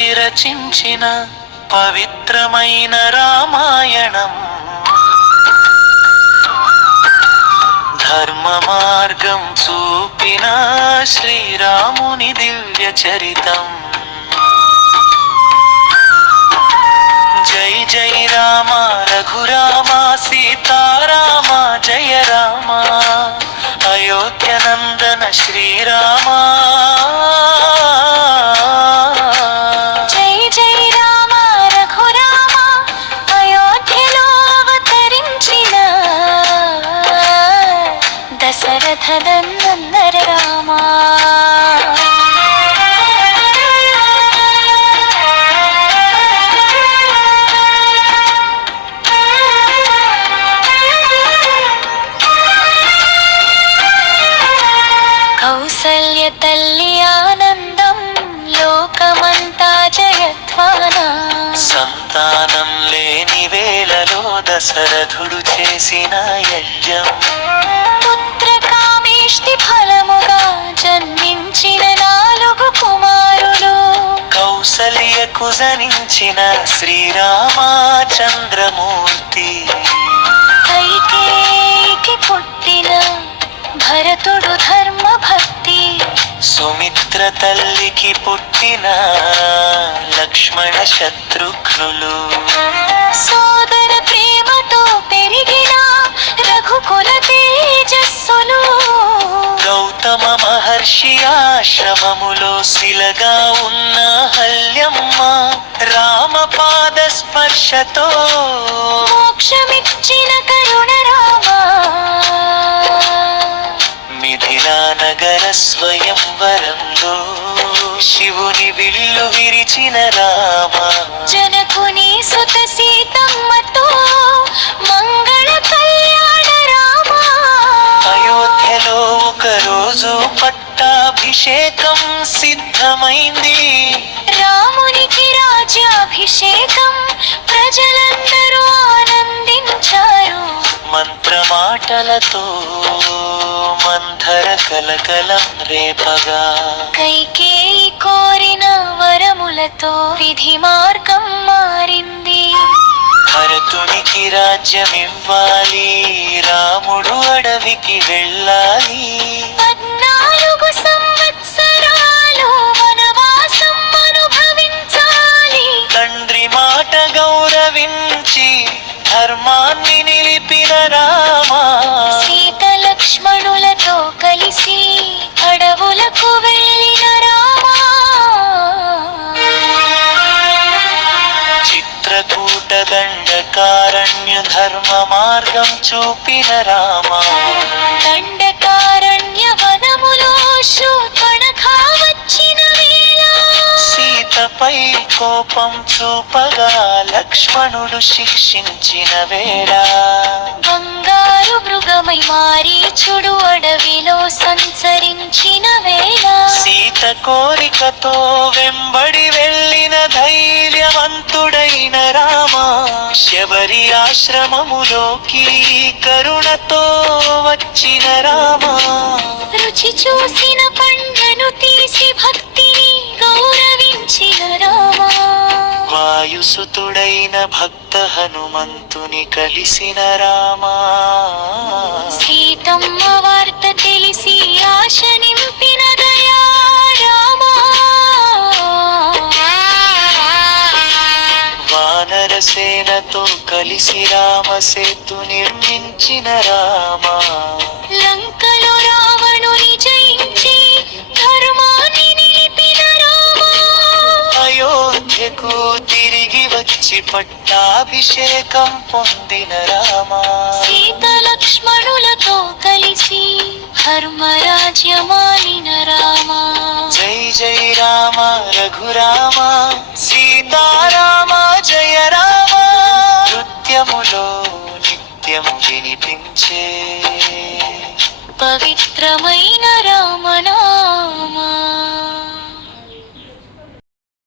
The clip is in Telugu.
మహర్షి రచించిన పవిత్రమైన రామాయణం, ధర్మ మార్గం చూపిన శ్రీరాముని దివ్య చరితం. జై జై రామ రఘురామ సీతారామ జయ రామ, అయోధ్య నందన శ్రీరామ. జై జై రామ రఘురామ, అయోధ్యలో అవతరించిన దశరథ నందన రామ. కౌసల్య తల్లి ఆనందం లోకమంతా జయధ్వాన. సంతానం లేని వేళలో దశరథుడు చేసిన యజ్ఞం, పుత్రకామేష్టి ఫలముగా జన్మించిన 4 కుమారులు. కౌసల్యకు జనించిన శ్రీరామచంద్రమూర్తి, కైకేయికి పుట్టిన భరతుడు ధర్మ భక్తి. సుమిత్ర తల్లికి పుట్టిన లక్ష్మణ శత్రుఘ్నులు, సోదర ప్రేమతో పెరిగిన రఘుకుల తేజస్సులు. గౌతమ మహర్షి ఆశ్రమములో శిలగా ఉన్న హల్యమ్మ, రామపాద స్పర్శతో మోక్షమిచ్చిన కరుణ రామ. మిథిలా నగర స్వయంవరంలో శివుని విల్లు విరిచిన రామ, జనకుని సుత సీతమ్మతో మంగళ కళ్యాణ రామ. అయోధ్యలో ఒకరోజు పట్టాభిషేకం సిద్ధమైంది. రామునికి రాజ్యాభిషేకం, ప్రజలందరూ ఆనందించారు. మంత్రమాటలతో మంథర కలకలం రేపగా, కైకేయి కోరిన వరములతో విధి మార్గం మారింది. భరతునికి రాజ్యమివ్వాలి, రాముడు అడవికి వెళ్ళాలి. 14 సంవత్సరాలు వనవాసం అనుభవించాలి. తండ్రి మాట గౌరవించి ధర్మాన్ని నిలిపిన రామ, సీత లక్ష్మణులతో కలిసి అడవులకు వెళ్ళిన రామ. చిత్రకూట దండకారణ్య ధర్మ మార్గం చూపిన రామ, దండకారణ్య వనములో శూర్పణఖ వచ్చిన వేళ, సీతపై కోపం చూపగా లక్ష్మణుడు శిక్షించిన వేళ, బంగారు మృగమై మారీచుడు అడవిలో సంచరించిన వేళ, సీత కోరికతో వెంబడి వెళ్ళిన ధైర్యవంతుడైన రామ, శబరి ఆశ్రమములోకి కరుణతో వచ్చిన రామ, రుచి చూసిన పండ్లను తీసి భక్తిని గౌరవించిన రామ, వాయుసుతుడైన భక్త హనుమంతుని కలిసిన రామ, సీతమ్మ వార్త తెలిసి ఆశ నింపిన దయా రామ, వానరసేనతో కలిసి రామ సేతు నిర్మించిన రామ, లంకలో రావణుని జయించి ధర్మాన్ని నిలిపిన రామ, అయోధ్యకు తిరిగి వచ్చి పట్టాభిషేకం పొందిన రామ, సీత లక్ష్మణులతో కలిసి ధర్మరాజ్యమాలిన రామ. జై జై రామ రఘురామ సీతారామ జయ రామ, నృత్యములో నిత్యం వినిపించే పవిత్ర